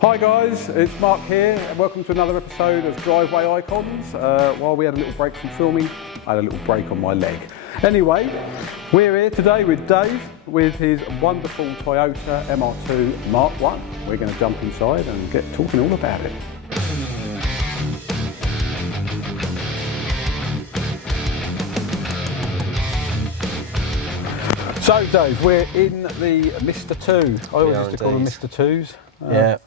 Hi guys, it's Mark here and welcome to another episode of Driveway Icons. While we had a little break from filming, I had a little break on my leg. Anyway, we're here today with Dave with his wonderful Toyota MR2 Mk1. We're going to jump inside and get talking all about it. So Dave, we're in the Mr. 2. I always used to call them Mr. 2s. Yeah.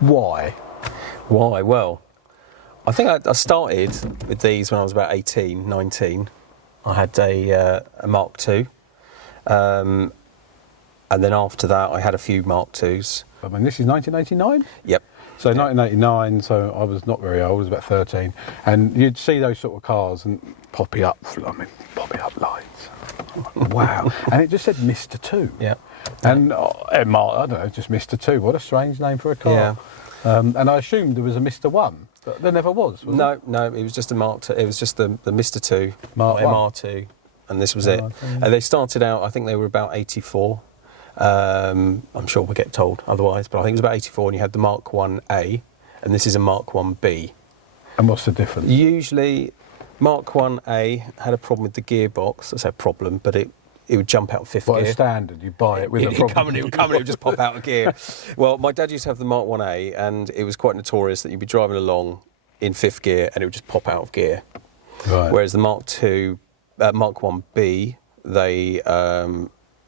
Why? Why? Well, I think I started with these when I was about 18, 19. I had a Mark II. And then after that, I had a few Mark IIs. I mean, this is 1989? Yep. So 1989, so I was not very old, I was about 13. And you'd see those sort of cars and poppy up lights. Wow. And it just said Mr. 2. Yeah. And I don't know, just Mr. 2. What a strange name for a car. Yeah. And I assumed there was a Mr. 1, but there never was No, it was just a Mark II. It was just the Mr. 2, Mark MR2, and this was it. And they started out, I think they were about 84. I'm sure we'll get told otherwise, but I think it was about 84, and you had the Mark 1A, and this is a Mark 1B. And what's the difference? Usually, Mark 1A had a problem with the gearbox. I say problem, but it would jump out fifth gear. What, standard? You buy it with a problem? It would come and it would just pop out of gear. Well, my dad used to have the Mark 1A, and it was quite notorious that you'd be driving along in fifth gear and it would just pop out of gear. Right. Whereas the Mark 1B,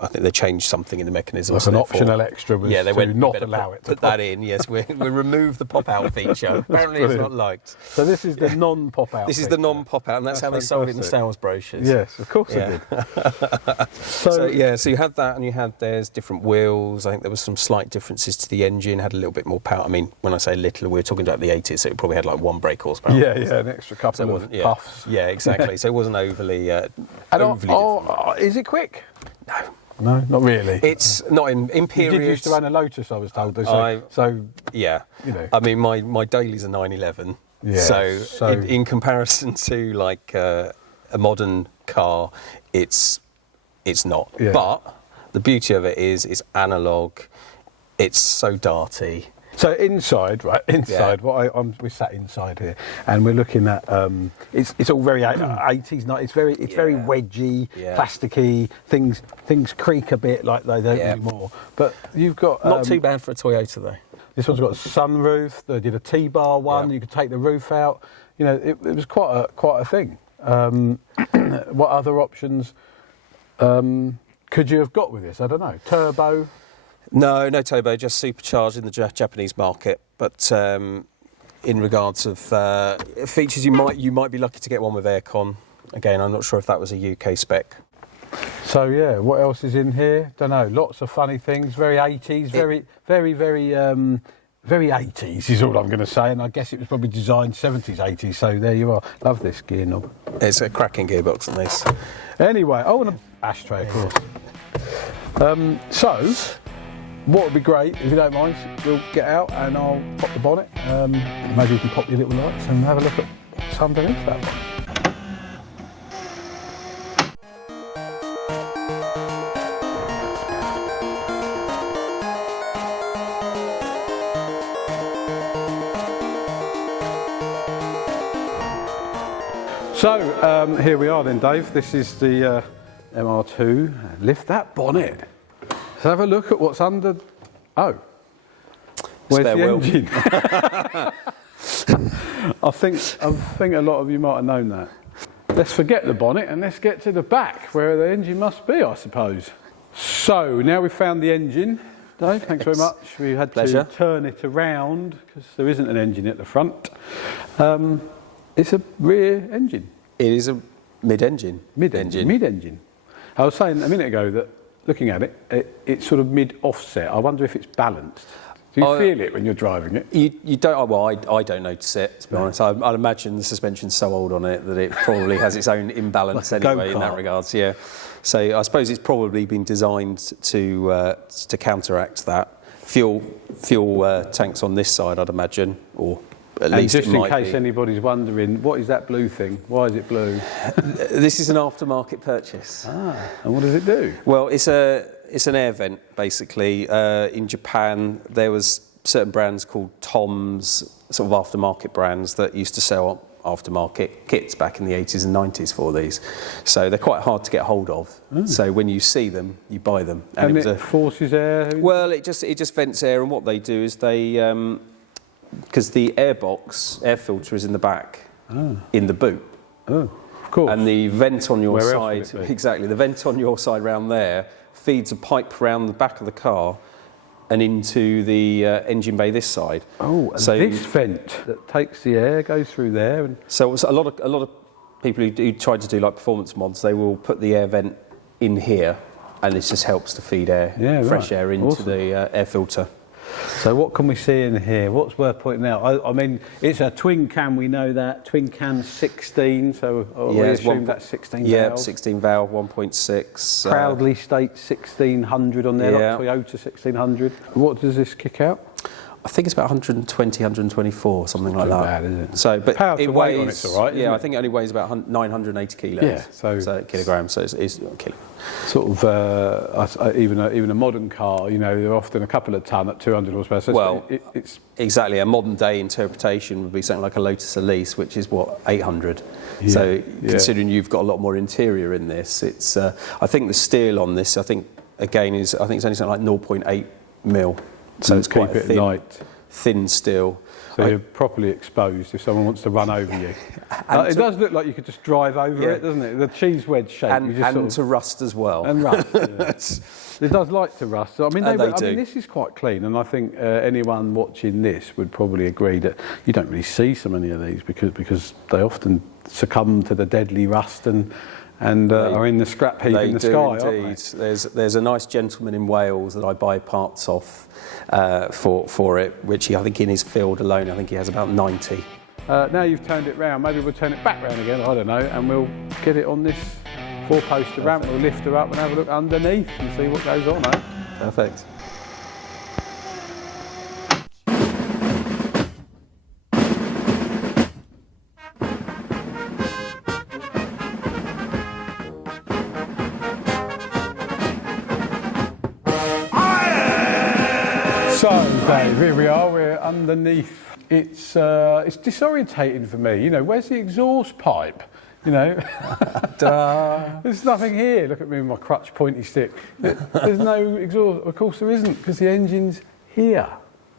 I think they changed something in the mechanism. Like an optional extra was they to not allow it to put that in. Yes, we removed the pop-out feature. Apparently it's not liked. So this is the non-pop-out This is the non-pop-out, and that's how they sold it in the sales brochures. Yes, of course they did. So you had that, and there's different wheels. I think there was some slight differences to the engine, had a little bit more power. I mean, when I say little, we're talking about the 80s, so it probably had like 1 brake horsepower. Yeah, an extra couple of puffs. Yeah, exactly. So it wasn't overly different. Is it quick? No. No, not really. It's not in periods. You did used to own a Lotus, I was told. Yeah. You know. I mean, my dailies are 911. Yeah. So in comparison to like a modern car, it's not. Yeah. But the beauty of it is it's analog. It's so darty. So inside, we sat inside here, and we're looking at it's all very 80s. It's very wedgy, plasticky. Things creak a bit like they don't anymore. But you've got not too bad for a Toyota though. This one's got a sunroof. They did a T-bar one. You could take the roof out. You know, it was quite a thing. What other options could you have got with this? I don't know. Turbo. No turbo, just supercharged in the Japanese market. But in regards of features, you might be lucky to get one with aircon. Again, I'm not sure if that was a UK spec. So yeah, what else is in here? Don't know. Lots of funny things. Very 80s. Very 80s is all I'm going to say. And I guess it was probably designed 70s, 80s. So there you are. Love this gear knob. It's a cracking gearbox on this. Anyway, and an ashtray, of course. So. What would be great, if you don't mind, we'll get out and I'll pop the bonnet. Maybe you can pop your little lights and have a look at what's underneath that one. So here we are then, Dave. This is the MR2. Lift that bonnet. Let's have a look at what's under. Oh, where's the engine? I think a lot of you might have known that. Let's forget the bonnet and let's get to the back where the engine must be, I suppose. So now we've found the engine. Dave, thanks very much. We had to turn it around because there isn't an engine at the front. It's a rear engine. It is a mid-engine. Mid-engine. I was saying a minute ago that looking at it, it's sort of mid-offset. I wonder if it's balanced. Do you feel it when you're driving it? You don't. Well, I don't notice it, to be honest. I'd imagine the suspension's so old on it that it probably has its own imbalance like anyway in that regards. Yeah. So I suppose it's probably been designed to counteract that. Fuel tanks on this side, I'd imagine, or at least just in case anybody's wondering, what is that blue thing? Why is it blue? This is an aftermarket purchase. And what does it do? Well, it's an air vent basically. In Japan, there was certain brands called Tom's, sort of aftermarket brands that used to sell aftermarket kits back in the 80s and 90s for these. So they're quite hard to get hold of. So when you see them, you buy them. And it forces air? Well, it just vents air, and what they do is they, because the air filter is in the back, in the boot. Oh, of course. And the vent on your Where side, else would it be? exactly, the vent on your side round there feeds a pipe round the back of the car and into the engine bay this side. Oh, and so this vent that takes the air goes through there. And so a lot of people who try to do like performance mods, they will put the air vent in here, and this just helps to feed fresh air into the air filter. So what can we see in here? What's worth pointing out? I mean, it's a twin cam, we know that. Twin cam 16, so we assume that's 16 valve. Yeah, 16 valve, 1.6. Proudly states 1600 on there, like Toyota 1600. What does this kick out? I think it's about 120, 124, something like that. Bad, is it? So, but power it to weighs, weight on it's all right. Yeah, I think it only weighs about 980 kilos. Yeah, so kilograms. So it's a kilo. Sort of even a modern car, you know, they're often a couple of ton at 200 horsepower. So well, it's exactly. A modern day interpretation would be something like a Lotus Elise, which is what 800. Yeah, so considering you've got a lot more interior in this, it's. I think the steel on this, I think it's only something like 0.8 mil. So it's quite keep it light. Thin steel. So you're properly exposed if someone wants to run over you. It does look like you could just drive over it, doesn't it? The cheese wedge shape. And to rust as well. And rust. It does like to rust. I mean, I mean, this is quite clean, and I think anyone watching this would probably agree that you don't really see so many of these because they often succumb to the deadly rust and are in the scrap heap in the sky. Indeed. There's a nice gentleman in Wales that I buy parts off for it, which I think in his field alone, I think he has about 90. Now you've turned it round, maybe we'll turn it back round again, I don't know, and we'll get it on this four-poster ramp, we'll lift her up and have a look underneath and see what goes on, eh? Perfect. So, Dave, here we are, we're underneath. It's disorientating for me, you know, where's the exhaust pipe? You know, there's nothing here. Look at me with my crutch pointy stick. There's no exhaust. Of course there isn't, because the engine's here.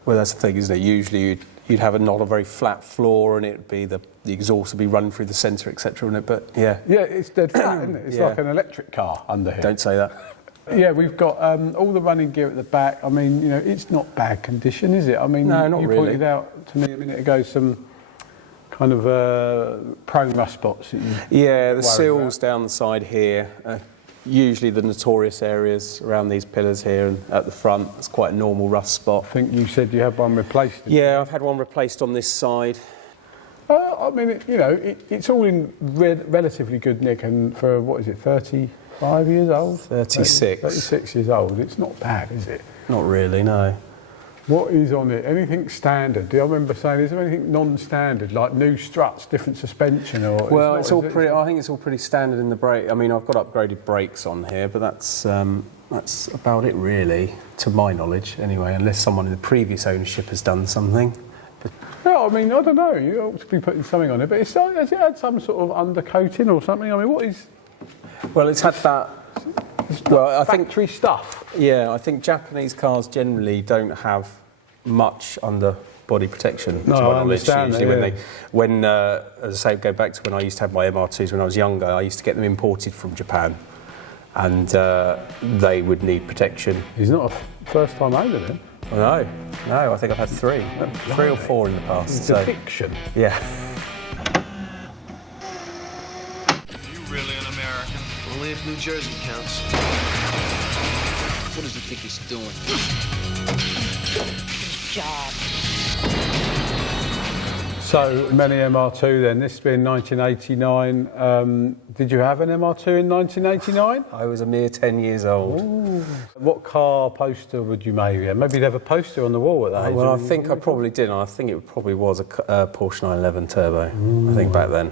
Well, that's the thing, isn't it? Usually you'd have not a very flat floor, and it'd be the exhaust would be running through the centre, etc. Wouldn't it? But yeah, it's dead flat, isn't it? It's like an electric car under here. Don't say that. Yeah, we've got all the running gear at the back. I mean, you know, it's not bad condition, is it? I mean, no, not you really. pointed out to me a minute ago some kind of prone rust spots. Yeah, the seals down the side here, usually the notorious areas around these pillars here and at the front. It's quite a normal rust spot. I think you said you had one replaced. Yeah, I've had one replaced on this side. I mean, it's all in relatively good nick, and for, what is it, 35 years old? 36. 36 years old. It's not bad, is it? Not really, no. What is on it? Anything standard? Do I remember saying, is there anything non-standard, like new struts, different suspension? Or well, it's all pretty. I think it's all pretty standard in the brake. I mean, I've got upgraded brakes on here, but that's about it, really, to my knowledge, anyway. Unless someone in the previous ownership has done something. No, I mean, I don't know. You ought to be putting something on it, but has it had some sort of undercoating or something? I mean, what is? Well, it's had that. Well, I think factory stuff. Yeah, I think Japanese cars generally don't have much underbody protection. No, to my I knowledge. understand. Usually as I say, go back to when I used to have my MR2s when I was younger. I used to get them imported from Japan, and they would need protection. He's not a first-time owner then. Well, no, I think I've had three or four in the past. It's a fiction. Yeah. Really an American? Only if New Jersey counts. What does he think he's doing? His job. So, many MR2 then. This has been 1989. Did you have an MR2 in 1989? I was a mere 10 years old. Ooh. What car poster would you maybe have? Maybe you'd have a poster on the wall at that age. Well, I think I probably did. I think it probably was a Porsche 911 Turbo, I think, back then.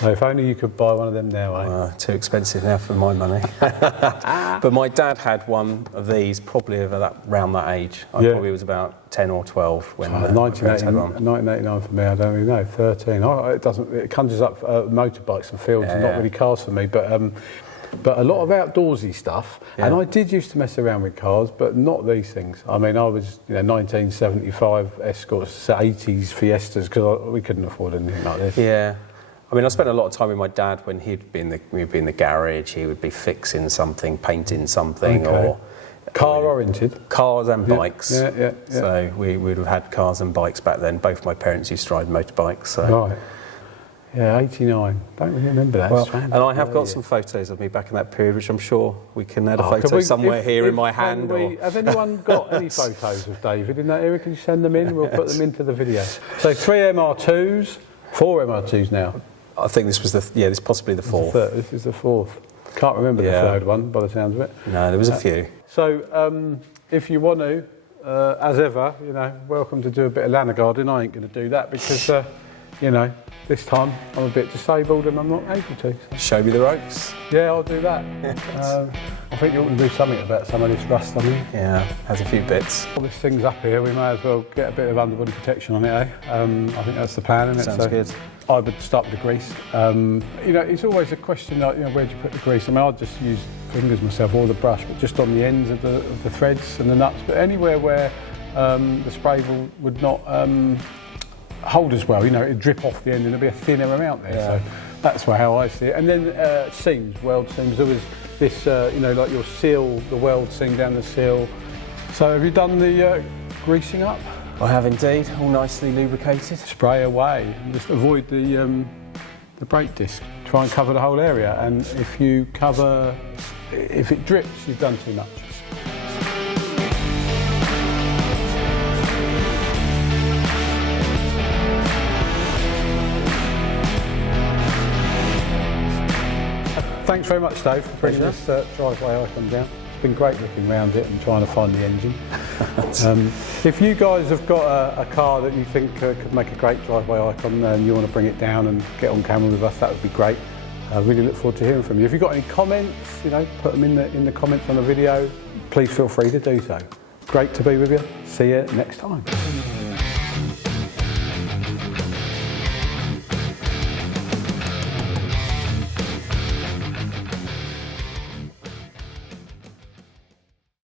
So if only you could buy one of them now, eh? Too expensive now for my money. But my dad had one of these probably around that age. I probably was about 10 or 12 when my parents had one. 1989 for me, I don't really know, 13. It conjures up motorbikes and fields and not really cars for me, but a lot of outdoorsy stuff. And I did used to mess around with cars, but not these things. I mean, I was 1975 Escorts, 80s Fiestas, because we couldn't afford anything like this. Yeah. I mean, I spent a lot of time with my dad when we'd be in the garage. He would be fixing something, painting something, or car-oriented. Cars and bikes. Yeah. So we'd have had cars and bikes back then. Both my parents used to ride motorbikes. So. Right. Yeah, 89. Don't really remember that. Well, and I have got some photos of me back in that period, which I'm sure we can add a photo somewhere here in my hand. Has anyone got any photos of David in that area? Can you send them in? We'll put them into the video. So 3 MR2s, 4 MR2s now. I think this was this possibly the fourth. This is the fourth. Can't remember the third one by the sounds of it. No, there was a few. So if you want to, as ever, welcome to do a bit of Lanoguarding. I ain't going to do that because, this time I'm a bit disabled and I'm not able to. So. Show me the ropes. Yeah, I'll do that. I think you ought to do something about some of this rust on here. Yeah, has a few bits. All this thing's up here, we may as well get a bit of underbody protection on it, eh? I think that's the plan, isn't it? Sounds good. I would start with the grease. It's always a question like, where do you put the grease? I mean, I'd just use fingers myself or the brush, but just on the ends of the threads and the nuts. But anywhere where the spray would not hold as well, it'd drip off the end and there'd be a thinner amount there. So that's how I see it. And then seams, weld seams. There was this, like your seal, the weld seam down the seal. So have you done the greasing up? I have indeed, all nicely lubricated. Spray away and just avoid the brake disc. Try and cover the whole area, and if it drips, you've done too much. Thanks very much, Dave, for bringing this driveway icon down. It's been great looking around it and trying to find the engine. If you guys have got a car that you think could make a great driveway icon and you want to bring it down and get on camera with us, that would be great. I really look forward to hearing from you. If you've got any comments, put them in the comments on the video. Please feel free to do so. Great to be with you. See you next time.